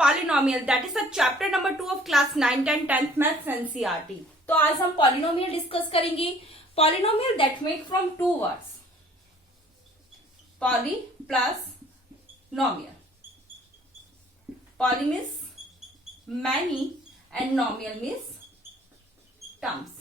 Polynomial, that is the chapter number 2 of class 9, 10, 10th maths NCERT. तो आज हम polynomial discuss करेंगे। Polynomial that make from two words, poly plus nomial. Poly means many and nomial means terms.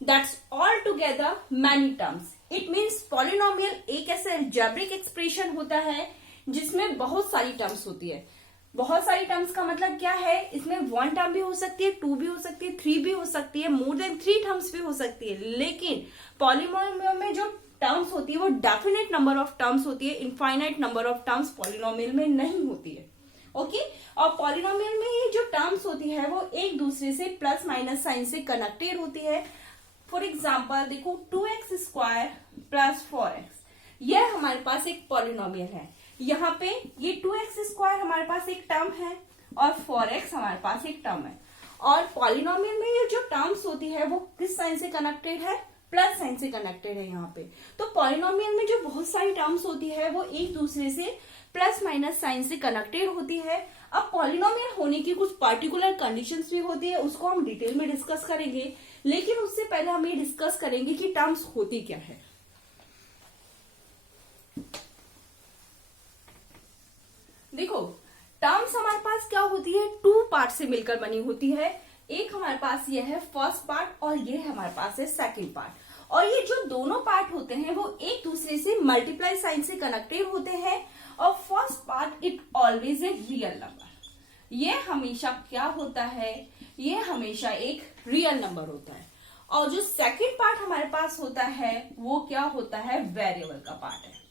That's all together many terms. It means polynomial एक ऐसा algebraic expression होता है जिसमें बहुत सारी टर्म्स होती है। बहुत सारी टर्म्स का मतलब क्या है, इसमें वन टर्म भी हो सकती है, टू भी हो सकती है, थ्री भी हो सकती है, मोर देन थ्री टर्म्स भी हो सकती है। लेकिन पॉलिनोमियल में जो टर्म्स होती है वो डेफिनेट नंबर ऑफ टर्म्स होती है, infinite number of terms polynomial में नहीं होती है। ओके और पॉलिनोमियल में ये जो टर्म्स होती है वो एक दूसरे से प्लस माइनस साइन से कनेक्टेड होती है। फॉर एग्जाम्पल देखो 2x² प्लस 4x, यह हमारे पास एक पॉलिनोमियल है। यहाँ पे ये 2x² हमारे पास एक टर्म है और 4x हमारे पास एक टर्म है। और पॉलिनोमियल में ये जो टर्म्स होती है वो किस साइन से कनेक्टेड है, प्लस साइन से कनेक्टेड है यहाँ पे। तो पॉलिनोमियल में जो बहुत सारी टर्म्स होती है वो एक दूसरे से प्लस माइनस साइन से कनेक्टेड होती है। अब पॉलिनोमियल होने की कुछ पार्टिकुलर कंडीशंस भी होती है, उसको हम डिटेल में डिस्कस करेंगे। लेकिन उससे पहले हम ये डिस्कस करेंगे कि टर्म्स होती क्या है। देखो टर्म्स हमारे पास क्या होती है, टू पार्ट से मिलकर बनी होती है। एक हमारे पास ये है फर्स्ट पार्ट और ये हमारे पास है सेकंड पार्ट। और ये जो दोनों पार्ट होते हैं वो एक दूसरे से मल्टीप्लाई साइन से कनेक्टेड होते हैं। और first part it always a real number. ये हमेशा क्या होता है, ये हमेशा एक रियल नंबर होता है। और जो सेकंड पार्ट हमारे पास होता है वो क्या होता है, वेरिएबल का पार्ट है।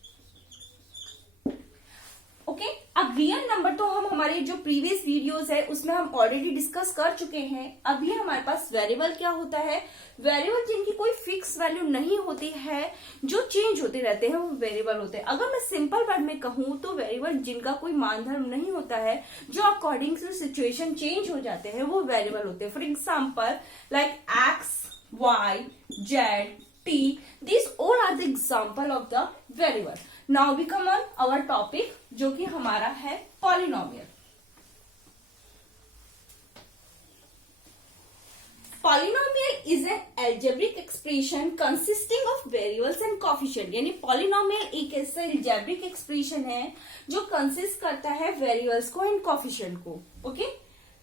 ओके अब रियल नंबर तो हम हमारे जो प्रीवियस वीडियोस है उसमें हम ऑलरेडी डिस्कस कर चुके हैं। अब ये हमारे पास वेरिएबल क्या होता है, वेरिएबल जिनकी कोई फिक्स वैल्यू नहीं होती है, जो चेंज होते रहते हैं वो वेरिएबल होते हैं। अगर मैं सिंपल वर्ड में कहूं तो वेरिएबल जिनका कोई मानदंड नहीं होता है, जो अकॉर्डिंग टू सिचुएशन चेंज हो जाते हैं, वो वेरिएबल होते हैं। For example like x, y, z, t, these all are the example of the variable. Now we come on our topic जो कि हमारा है polynomial. Polynomial is an algebraic expression consisting of variables and coefficient. यानी polynomial एक ऐसा algebraic expression है जो consist करता है variables को and coefficient को. Okay?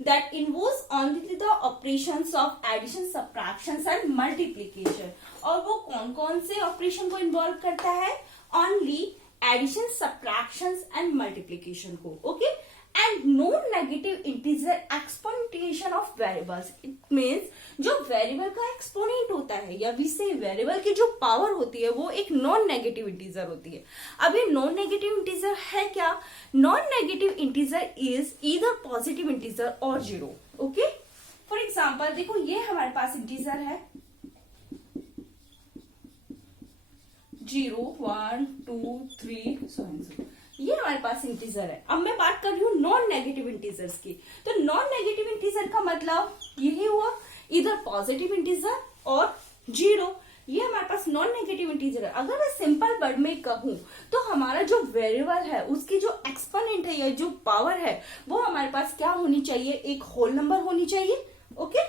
That involves only the operations of addition, subtractions and multiplication. और वो कौन कौन से ऑपरेशन को इन्वॉल्व करता है, only addition, subtractions and multiplication को. Okay? And no negative integer exponentiation of variables. It means जो वेरिएबल का एक्सपोनेंट होता है या विसे वेरिएबल की जो पावर होती है वो एक नॉन नेगेटिव इंटीजर होती है। अब ये नॉन नेगेटिव इंटीजर है क्या, non negative integer is either positive integer और जीरो। ओके फॉर एग्जांपल देखो ये हमारे पास इंटीजर है 0, 1, 2, 3 so and so, ये हमारे पास इंटीजर है। अब मैं बात कर रही हूँ नॉन नेगेटिव इंटीजर्स की। तो नॉन नेगेटिव इंटीजर का मतलब यही हुआ इधर पॉजिटिव इंटीजर और जीरो, ये हमारे पास नॉन नेगेटिव इंटीजर है। अगर मैं सिंपल वर्ड में कहूं तो हमारा जो वेरिएबल है उसकी जो एक्सपोनेंट है या जो पावर है वो हमारे पास क्या होनी चाहिए, एक होल नंबर होनी चाहिए। Okay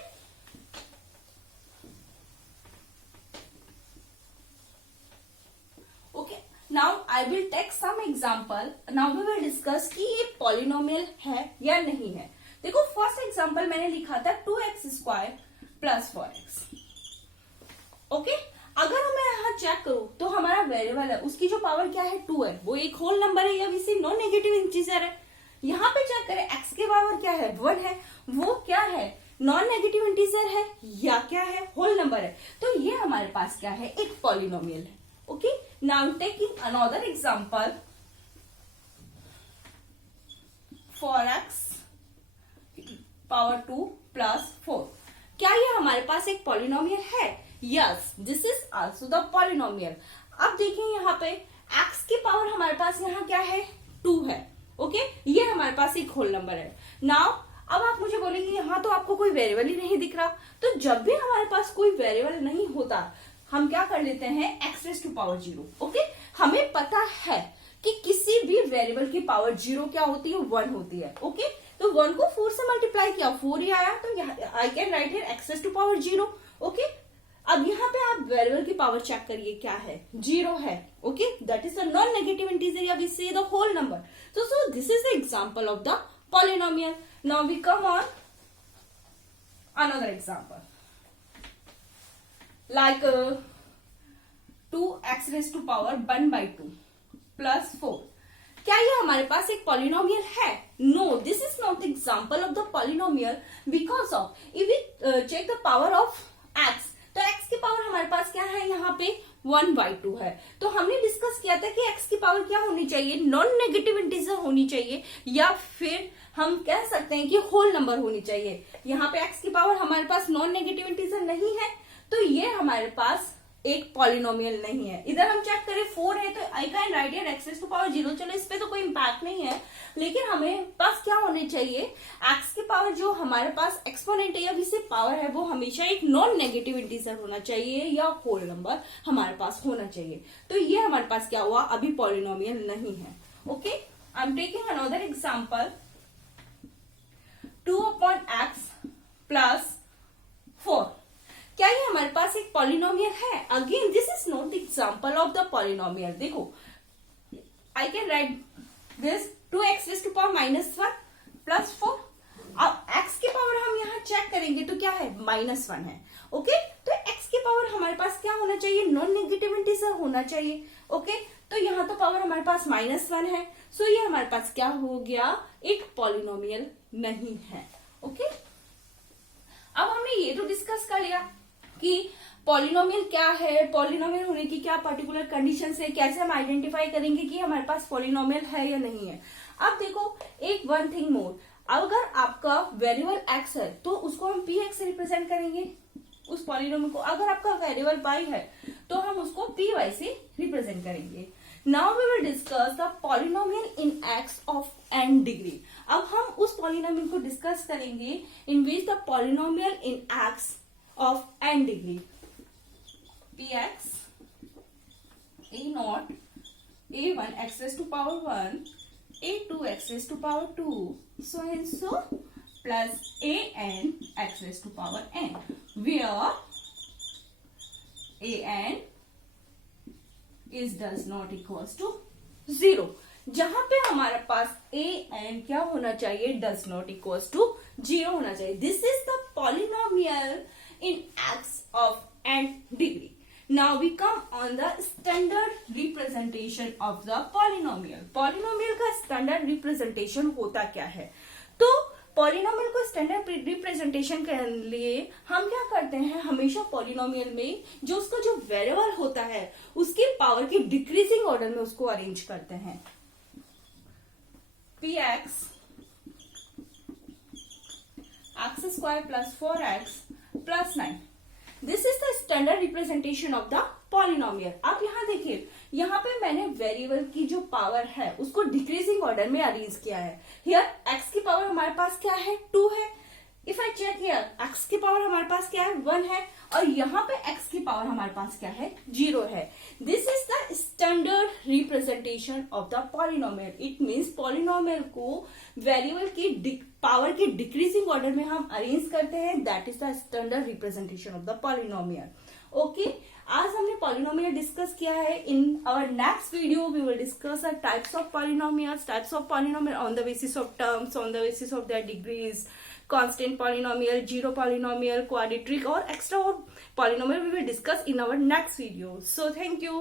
now I will take some example. Now we will discuss कि ये पॉलिनोमियल है या नहीं है। देखो फर्स्ट एग्जाम्पल मैंने लिखा था 2x² प्लस 4x। ओके अगर मैं यहाँ चेक करूं तो हमारा वेरिएबल है उसकी जो पावर क्या है 2 है, वो एक होल नंबर है या वैसे नॉन नेगेटिव इंटीजर है। यहाँ पे चेक करें x के पावर क्या है 1 है, वो क्या है नॉन नेगेटिव इंटीजर है या क्या है होल नंबर है। तो ये हमारे पास क्या है, एक पॉलिनोमियल है। Okay now taking another example 4x power 2 plus 4। क्या ये हमारे पास एक पॉलिनोमियल है? Yes this is also the polynomial. अब देखिए यहाँ पे x की पावर हमारे पास यहाँ क्या है 2 है। ओके ये हमारे पास एक होल नंबर है। नाउ अब आप मुझे बोलेंगे यहाँ तो आपको कोई वेरिएबल ही नहीं दिख रहा। तो जब भी हमारे पास कोई वेरिएबल नहीं होता हम क्या कर लेते हैं x⁻0। ओके हमें पता है कि किसी भी वेरिएबल की पावर 0 क्या होती है 1 होती है। ओके तो 1 को 4 से मल्टीप्लाई किया, 4 ही आया, तो I can write here x raise to power 0. Okay, अब यहाँ पे आप वेरिएबल की पावर चेक करिए, क्या है, 0 है. Okay, that is the non negative integer, या we say the whole number. So this is the example of the polynomial. Now we come on another example, like 2x raise to power 1/2 plus 4. क्या ये हमारे पास एक polynomial है? No, this is not example of the polynomial, because of if we check the power of x, तो x की power हमारे पास क्या है, यहाँ पे 1/2 है. तो हमने डिस्कस किया था कि x की पावर क्या होनी चाहिए, नॉन नेगेटिव इंटीजर होनी चाहिए, या फिर हम कह सकते हैं कि होल नंबर होनी चाहिए. यहाँ पे x की पावर हमारे पास नॉन नेगेटिव इंटीजर नहीं है, तो ये हमारे पास एक पॉलिनोमियल नहीं है. इधर हम चेक करें 4 है, तो I can write here x raise to power 0. चलो इस पे तो कोई इम्पैक्ट नहीं है, लेकिन हमें पास क्या होने चाहिए, x की पावर जो हमारे पास एक्सपोनेंट है या भी से पावर है, वो हमेशा एक नॉन नेगेटिव इंटीजर होना चाहिए या होल नंबर हमारे पास होना चाहिए. तो ये हमारे पास क्या हुआ, अभी पॉलिनोमियल नहीं है. Okay, I am taking another example, 2/x plus 4. क्या ये हमारे पास एक पॉलिनोमियल है? Again this is not the example of the polynomial. देखो, I can write this 2x raise to power -1 plus 4. अब x की पावर हम यहाँ चेक करेंगे तो क्या है, -1 है. ओके, तो x की पावर हमारे पास क्या होना चाहिए, नॉन नेगेटिव इंटीजर होना चाहिए. ओके, तो यहाँ तो पावर हमारे पास -1 है, सो ये हमारे पास क्या हो गया, एक पॉलिनोमियल नहीं है. ओके, अब हमने ये तो डिस्कस कर लिया कि पॉलिनोमियल क्या है, पॉलिनोमियल होने की क्या पर्टिकुलर कंडीशंस है, कैसे हम आइडेंटिफाई करेंगे कि हमारे पास पॉलिनोमियल है या नहीं है. अब देखो, एक वन थिंग मोर, अगर आपका वेरिएबल x है तो उसको हम px से रिप्रेजेंट करेंगे उस पॉलिनोमियल को. अगर आपका वेरिएबल y है तो हम उसको py से रिप्रेजेंट करेंगे. Now we will discuss the polynomial in x of n degree. अब हम उस पॉलिनोमियल को डिस्कस करेंगे in which the polynomial in x of n degree, px a0 a1 x raised to power 1 a2 x raised to power 2 so and so plus an x raised to power n, where an is does not equals to 0. जहां पे हमारे पास an क्या होना चाहिए, does not equals to 0 होना चाहिए. This is the polynomial in x of n degree. Now we come on the standard representation of the polynomial. Polynomial का standard representation होता क्या है? तो पॉलिनोमियल को स्टैंडर्ड रिप्रेजेंटेशन के लिए हम क्या करते हैं, हमेशा पॉलिनोमियल में जो उसका जो वेरिएबल होता है उसकी पावर के डिक्रीजिंग ऑर्डर में उसको अरेंज करते हैं. px x² plus 4x plus 9. This is the standard representation of the polynomial. अब यहाँ देखिए, यहाँ पे मैंने वेरिएबल की जो पावर है उसको डिक्रीजिंग ऑर्डर में अरेंज किया है. हियर x की पावर हमारे पास क्या है, 2 है. If I check here, x की पावर हमारे पास क्या है, 1 है, और यहाँ पे x की पावर हमारे पास क्या है, 0 है. This is the standard representation of the polynomial. It means polynomial को वेरिएबल की पावर के डिक्रीजिंग ऑर्डर में हम अरेंज करते हैं. That is the standard representation of the polynomial. Okay, आज हमने पॉलिनोमियल डिस्कस किया है. In our next video we will discuss the types of polynomial on the basis of terms, on the basis of their degrees, constant polynomial, zero polynomial, quadratic or extra polynomial we will discuss in our next video. So thank you.